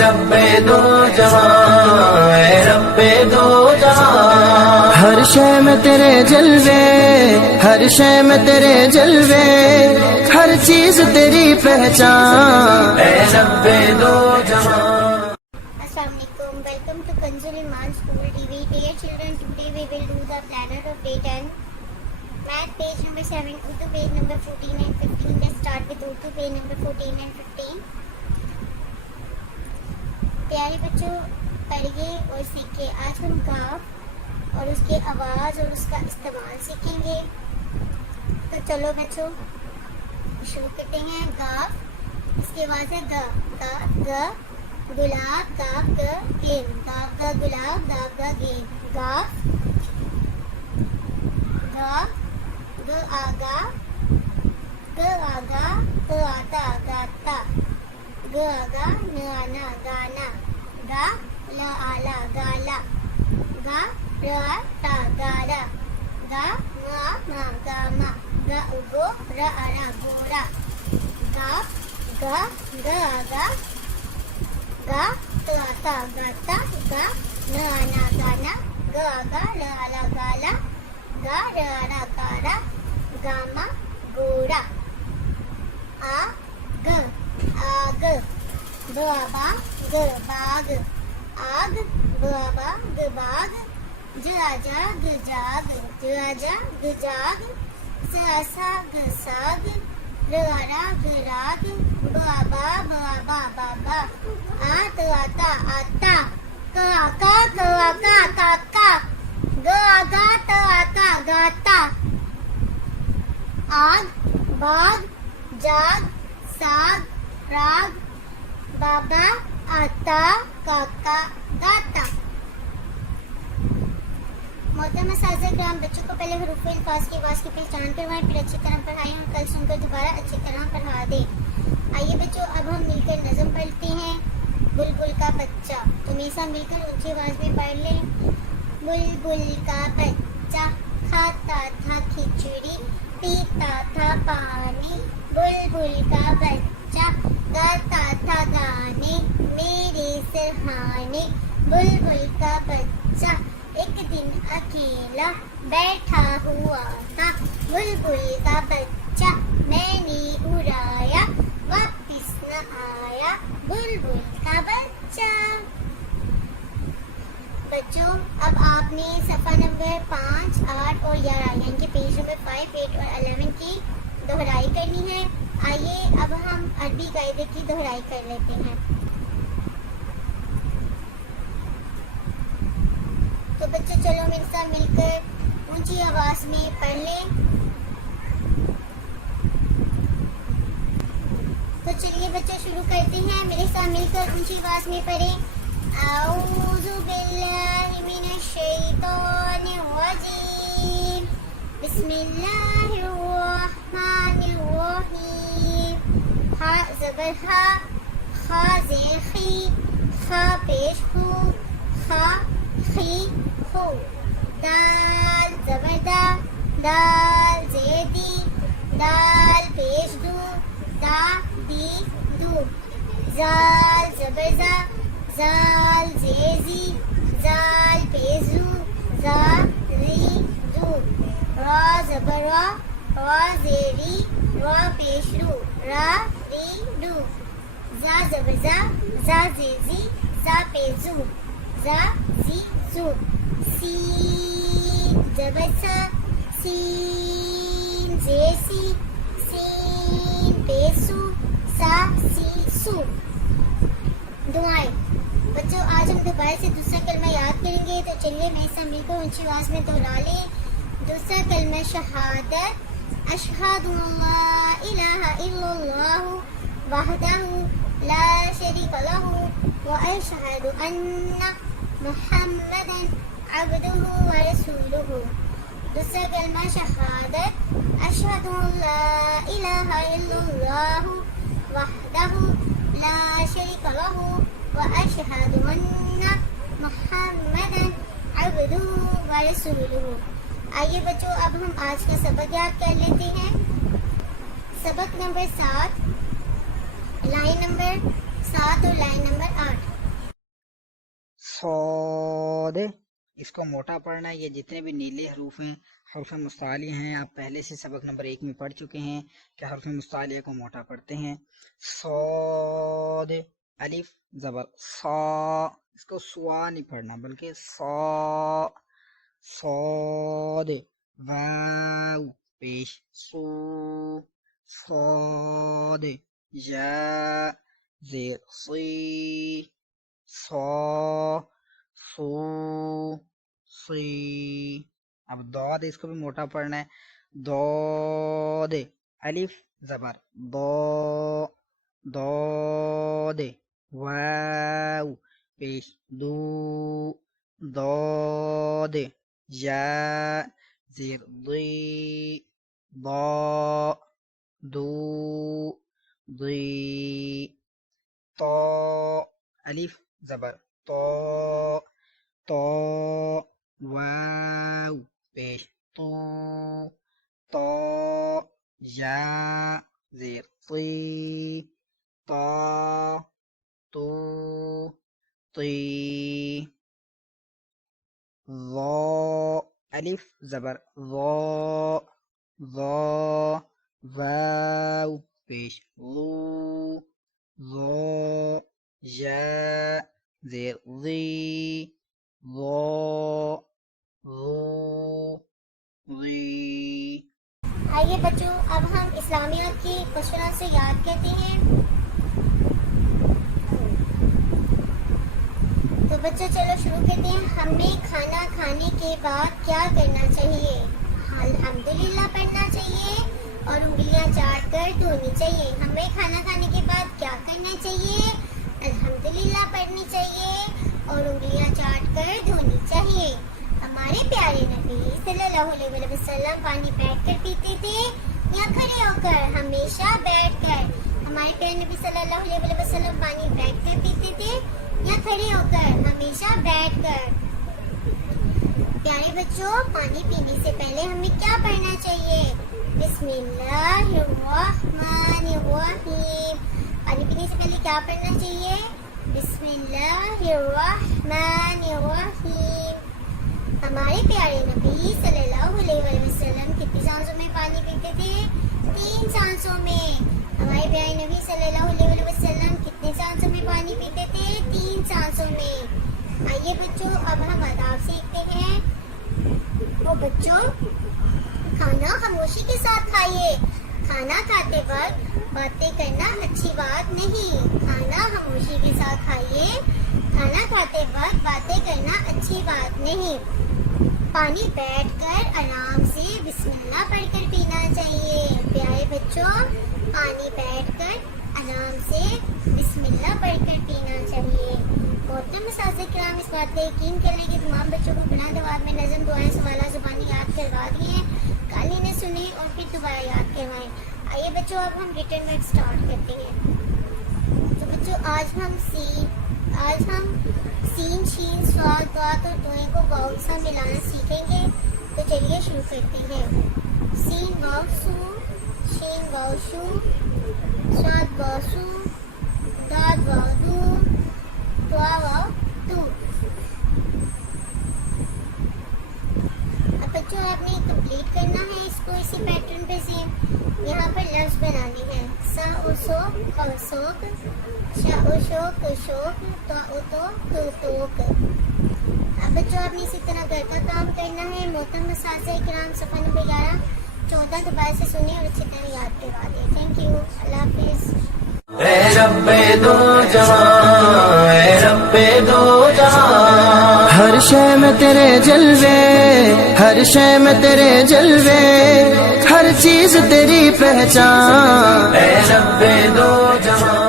رب دو جہاں، اے رب دو جہاں، ہر شے میں تیرے جلوے، ہر شے میں تیرے جلوے، ہر چیز تیری پہچان، اے رب دو جہاں۔ السلام علیکم، welcome to Kanzul Iman school TV. Dear children, today we will do the planner of day 10. Math page number 7, Urdu page number 14 and 15. Let's start with Urdu page number 14 and 15. پیارے بچوں پڑھیے اور سیکھیں. آج ہم کاف اور اس کے آواز اور اس کا استعمال سیکھیں گے. تو چلو بچوں شروع کرتے ہیں. کاف، اس کی آواز ہے گا، کا، گ، گلاب، کاف، گ، گیم، کاف گا گلاب، کاف گا گیم. گاف، گا، گ آگا، گ آگا، گ آتا، گاتا، گ آگا، ن آنا، گانا، گا، ل آلا، گالا، گا، ر آتا، گارا، گا، م آما، گاما، گ اگو، ر آرا، گورا. گا، گا، گ آگا، گا، ت آتا، گاتا، گا، ن آنا، گانا، گ آگا، ل آلا، گالا، گا، ر آرا، گارا، گاما، گورا. آ، گ، آگ، ب آبا، گ، باغ، آگ، ب آبا، گ، باغ. ج آجا، گ جاگ، ج آجا، گ جاگ. س آسا، گ ساگ، ر آرا، گ راگ، ب آبا، ب آبا، بابا. آت آتا، آتا، ک آکا، ک آکا، کاکا، گ آگا، ت آتا، گاتا. آگ، باغ، جاگ، ساگ، راگ، بابا، آتا، کاکا، گاتا. محترم اساتذہ کرام، بچوں کو پہلے حروف الفاظ کی آواز کی پہچان کروائیں، پھر اچھی طرح پڑھائیں اور کل سن کر دوبارہ اچھی طرح پڑھا دیں. آئیے بچوں اب ہم مل کر نظم پڑھتے ہیں. بلبل کا بچہ. تو میرے ساتھ مل کر اونچی آواز میں پڑھ لیں. بلبل کا بچہ کھاتا تھا کھچڑی، پیتا تھا پانی. بلبل کا بچہ گاتا تھا گانے میرے سرہانے. بلبل کا بچہ ایک دن اکیلا بیٹھا ہوا تھا. بلبل کا بچہ میں نے اڑایا، واپس نہ آیا. بلبل کا بچہ. بچوں اب آپ نے صفحہ نمبر 5، 8 اور 11 یعنی کہ پیج نمبر 5، 8 اور 11 کی دہرائی کرنی ہے. آئیے اب ہم عربی قاعدے کی دہرائی کر لیتے ہیں. تو بچوں چلو میرے ساتھ مل کر اونچی آواز میں پڑھ لیں. تو چلیے بچوں شروع کرتے ہیں. میرے ساتھ مل کر اونچی آواز میں پڑھیں. اعوذ باللہ من الشیطان الرجیم، بسم اللہ الرحمن الرحیم. ہا زبر ہا، خا زیر خی، خا پیش خو، خا خی خو. دال زبر دا، دال زیر دی، دال پیش دو، دا دی دو. زال زبر زا، زال زیزی، زال پیزو، زا ری دو. را زبر را، را زیری، را پیشرو، را ری دو. زا زبر زا، زا زیزی، زا پیزو، زا زی زو. سین زبر سا، سین زیسی، سین پیسو، سا سی سو. دعائیں. بچوں آج ہم دوبارہ سے دوسرا کلمہ یاد کریں گے. تو چلیے میں سب مل کر اونچی آواز میں دہرا لیں. دوسرا کلمہ شہادت. اشہد ان لا الہ الا اللہ وحدہ لا شریک لہ واشہد ان محمدا عبدہ ورسولہ. دوسرا کلمہ شہادت. اشہد ان لا الہ الا اللہ وحدہ لا شریک لہ واشہد ان محمدا عبدہ ورسولہ. آئیے بچوں اب ہم آج کا سبق یاد کر لیتے ہیں. سبق نمبر 7، لائن نمبر 7 اور لائن نمبر 8. صاد، اس کو موٹا پڑھنا ہے. یہ جتنے بھی نیلے حروف ہیں حروف مستعلیہ ہیں، آپ پہلے سے سبق نمبر 1 میں پڑھ چکے ہیں کہ حروف مستعلیہ کو موٹا پڑھتے ہیں. صاد، الف زبر صا، اس کو سوا نہیں پڑھنا بلکہ صا. صاد، واو پیش سو. صاد، یا زیر صی. صا سو صی. اب داد، اس کو بھی موٹا پڑھنا ہے. داد، الف زبر دو. داد، واو پیش دو. داد، یا زیر ضی. ضا دو ضی. طا، الف زبر طا. طا، واو پیش تو. طا، یا زیر طی. طا تو طی. ظا، الف زبر ظا. ظا، واو پیش ظو. ظا، یا زیر ضی. ظا ظو ضی. آئیے بچوں، اب ہم اسلامیات کی کوشچن سے یاد کرتے ہیں. تو بچوں چلو شروع کرتے ہیں. ہمیں کھانا کھانے کے بعد کیا کرنا چاہیے؟ الحمدللہ پڑھنا چاہیے اور انگلیاں چاٹ کر دھونی چاہیے. ہمیں کھانا کھانے کے بعد کیا کرنا چاہیے؟ الحمدللہ پڑھنی چاہیے اور انگلیاں چاٹ کر دھونی چاہیے. ہمارے پیارے نبی صلی اللہ علیہ وسلم پانی بیٹھ کر پیتے تھے یا کھڑے ہو کر؟ ہمیشہ بیٹھ کر. ہمارے پیارے نبی صلی اللہ علیہ وسلم پانی بیٹھ کر پیتے تھے یا کھڑے ہو کر؟ ہمیشہ بیٹھ کر. پیارے بچوں، پانی پینے سے پہلے ہمیں کیا پڑھنا چاہیے؟ بسم اللہ الرحمن الرحیم. پانی پینے سے پہلے کیا پڑھنا چاہیے؟ بسم اللہ الرحمن الرحیم. ہمارے پیارے نبی صلی اللہ علیہ وسلم کتنی سانسوں میں پانی پیتے تھے؟ 3 سانسوں میں. ہمارے پیارے نبی صلی اللہ علیہ وسلم کتنے سانسوں میں پانی پیتے تھے؟ 3 سانسوں میں. آئیے بچوں، اب ہم آداب سیکھتے ہیں. وہ بچوں، کھانا خاموشی کے ساتھ کھائیے. کھانا کھاتے وقت باتیں کرنا اچھی بات نہیں. کھانا خاموشی کے ساتھ کھائیے. کھانا کھاتے وقت باتیں کرنا اچھی بات نہیں. پانی بیٹھ کر آرام سے بسم اللہ پڑھ کر پینا چاہیے. پیارے بچوں، پانی بیٹھ کر آرام سے بسم اللہ پڑھ کر پینا چاہیے. محترم اساتذہ کرام، اس بات کا یقین کر لیں کہ تمام بچوں کو بنا دعوات میں نظم، دعائیں، سوالات زبانی یاد کروا دیے ہیں. کل انہیں سنیں اور پھر دوبارہ یاد کروائیں. آئیے بچوں، اب ہم ریٹن ورک اسٹارٹ کرتے ہیں. تو بچوں، آج ہم سین، شین، سواد، بات اور دوئیں کو واؤ سے ملانا سیکھیں گے. تو چلیے شروع کرتے ہیں. سین واؤ سو، شین واؤ شو، سواد واؤ سو، داد واؤ دو، دعا واؤ تو. اب بچوں، آپ نے کمپلیٹ کرنا ہے اس کو اسی پیٹرن پہ سے. یہاں پر لفظ بنانے ہیں. سا او سوک، او سوک، شا او شوک، شوک، تو او تو، توک. اب بچوں، آپ نے اسی طرح گھر کا کام کرنا ہے. محترم اساتذہ کرام، صفحہ نمبر 11 14 دوبارہ سے سنیں اور اچھی طرح یاد کروا دیں. Thank you. اللہ حافظ. اے رب دو جہاں، اے رب دو جہاں. ہر شے میں تیرے جلوے، ہر شے میں تیرے جلوے، ہر چیز تیری پہچان. اے رب دو جہاں.